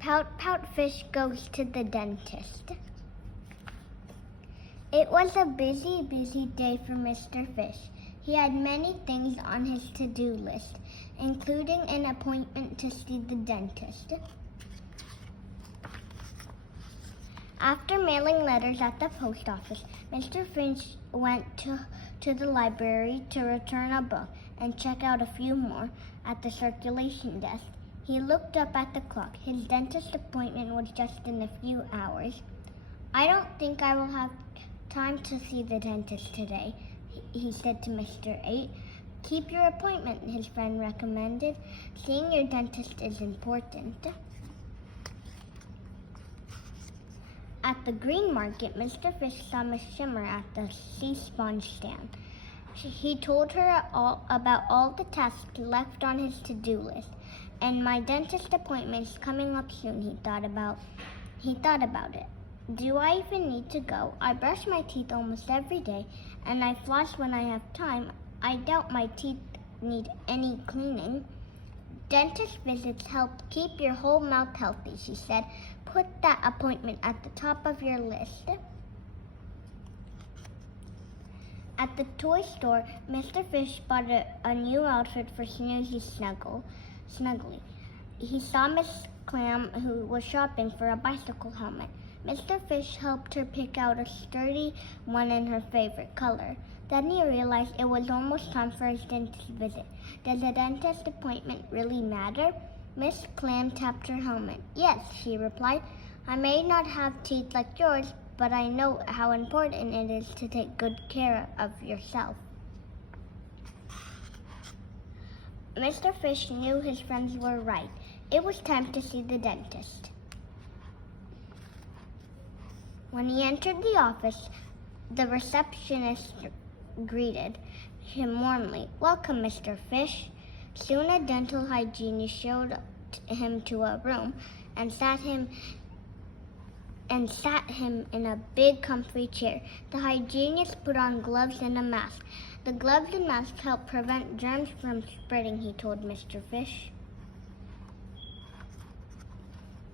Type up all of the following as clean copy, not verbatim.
Pout-Pout Fish Goes to the Dentist. It was a busy day for Mr. Fish. He had many things on his to-do list, including an appointment to see the dentist. After mailing letters at the post office, Mr. Fish went to the library to return a book and check out a few more at the circulation desk. He looked up at the clock. His dentist appointment was just in a few hours. "I don't think I will have time to see the dentist today," he said to Mr. 8. "Keep your appointment," his friend recommended. "Seeing your dentist is important." At the green market, Mr. Fish saw Miss Shimmer at the sea sponge stand. He told her about all the tasks left on his to-do list. "And my dentist appointment is coming up soon," he thought about it. "Do I even need to go? I brush my teeth almost every day, and I floss when I have time. I doubt my teeth need any cleaning." "Dentist visits help keep your whole mouth healthy," she said. "Put that appointment at the top of your list." At the toy store, Mr. Fish bought a new outfit for Snoozy Snuggly. He saw Miss Clam, who was shopping for a bicycle helmet. Mr. Fish helped her pick out a sturdy one in her favorite color. Then he realized it was almost time for his dentist visit. Does a dentist appointment really matter? Miss Clam tapped her helmet. "Yes," she replied. "I may not have teeth like yours, but I know how important it is to take good care of yourself." Mr. Fish knew his friends were right. It was time to see the dentist. When he entered the office, the receptionist greeted him warmly. "Welcome, Mr. Fish." Soon a dental hygienist showed him to a room and sat him in a big comfy chair. The hygienist put on gloves and a mask. "The gloves and mask help prevent germs from spreading," he told Mr. Fish.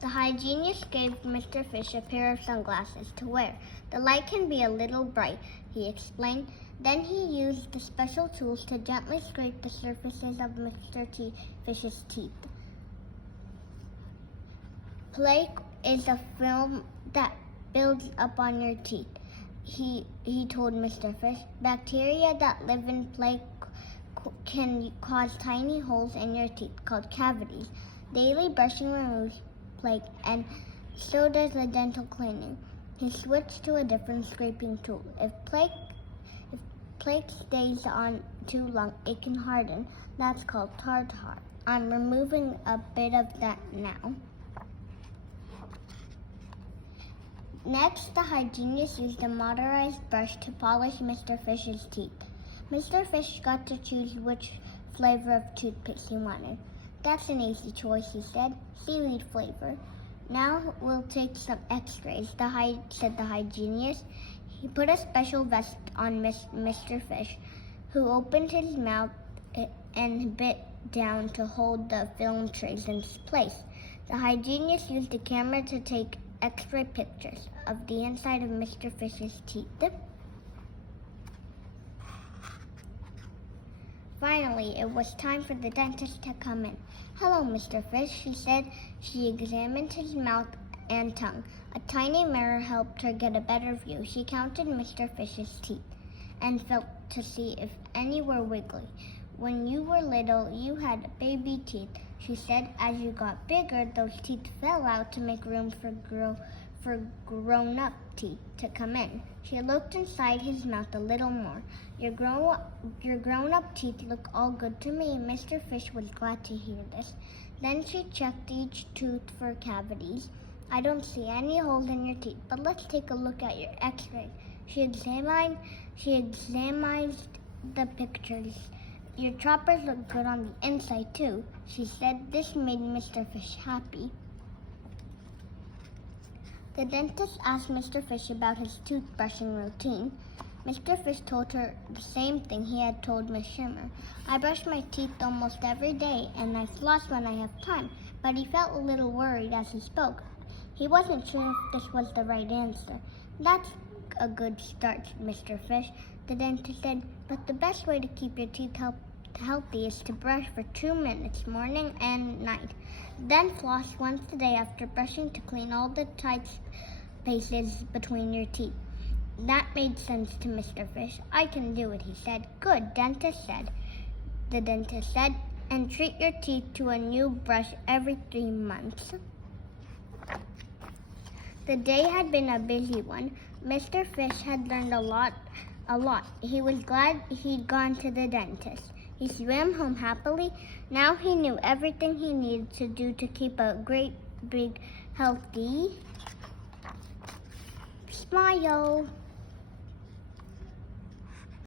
The hygienist gave Mr. Fish a pair of sunglasses to wear. "The light can be a little bright," he explained. Then he used the special tools to gently scrape the surfaces of Mr. Fish's teeth. "Plaque is a film that builds up on your teeth," he told Mr. Fish. "Bacteria that live in plaque can cause tiny holes in your teeth called cavities. Daily brushing removes plaque, and so does the dental cleaning." He switched to a different scraping tool. If plaque stays on too long, it can harden. That's called tartar. I'm removing a bit of that now. Next, the hygienist used a motorized brush to polish Mr. Fish's teeth. Mr. Fish got to choose which flavor of toothpaste he wanted. "That's an easy choice," he said. "Seaweed flavor." "Now we'll take some x-rays," said the hygienist. He put a special vest on Mr. Fish, who opened his mouth and bit down to hold the film trays in place. The hygienist used a camera to take x-ray pictures of the inside of Mr. Fish's teeth. Finally, it was time for the dentist to come in. "Hello, Mr. Fish," she said. She examined his mouth and tongue. A tiny mirror helped her get a better view. She counted Mr. Fish's teeth and felt to see if any were wiggly. "When you were little, you had baby teeth," she said. "As you got bigger, those teeth fell out to make room for grown-up teeth to come in." She looked inside his mouth a little more. Your grown-up teeth look all good to me." Mr. Fish was glad to hear this. Then she checked each tooth for cavities. "I don't see any holes in your teeth, but let's take a look at your x-ray." She examined the pictures. "Your choppers look good on the inside too," she said. This made Mr. Fish happy. The dentist asked Mr. Fish about his toothbrushing routine. Mr. Fish told her the same thing he had told Miss Shimmer. "I brush my teeth almost every day, and I floss when I have time, but he felt a little worried as he spoke. He wasn't sure if this was the right answer. That's a good start, Mr. Fish, the dentist said, but the best way to keep your teeth healthy is to brush for 2 minutes, morning and night. Then floss once a day after brushing to clean all the tight spaces between your teeth. That made sense to Mr. Fish. I can do it, he said. Good, the dentist said, and treat your teeth to a new brush every 3 months. The day had been a busy one. Mr. Fish had learned a lot. He was glad he'd gone to the dentist. He swam home happily. Now he knew everything he needed to do to keep a great, big, healthy smile.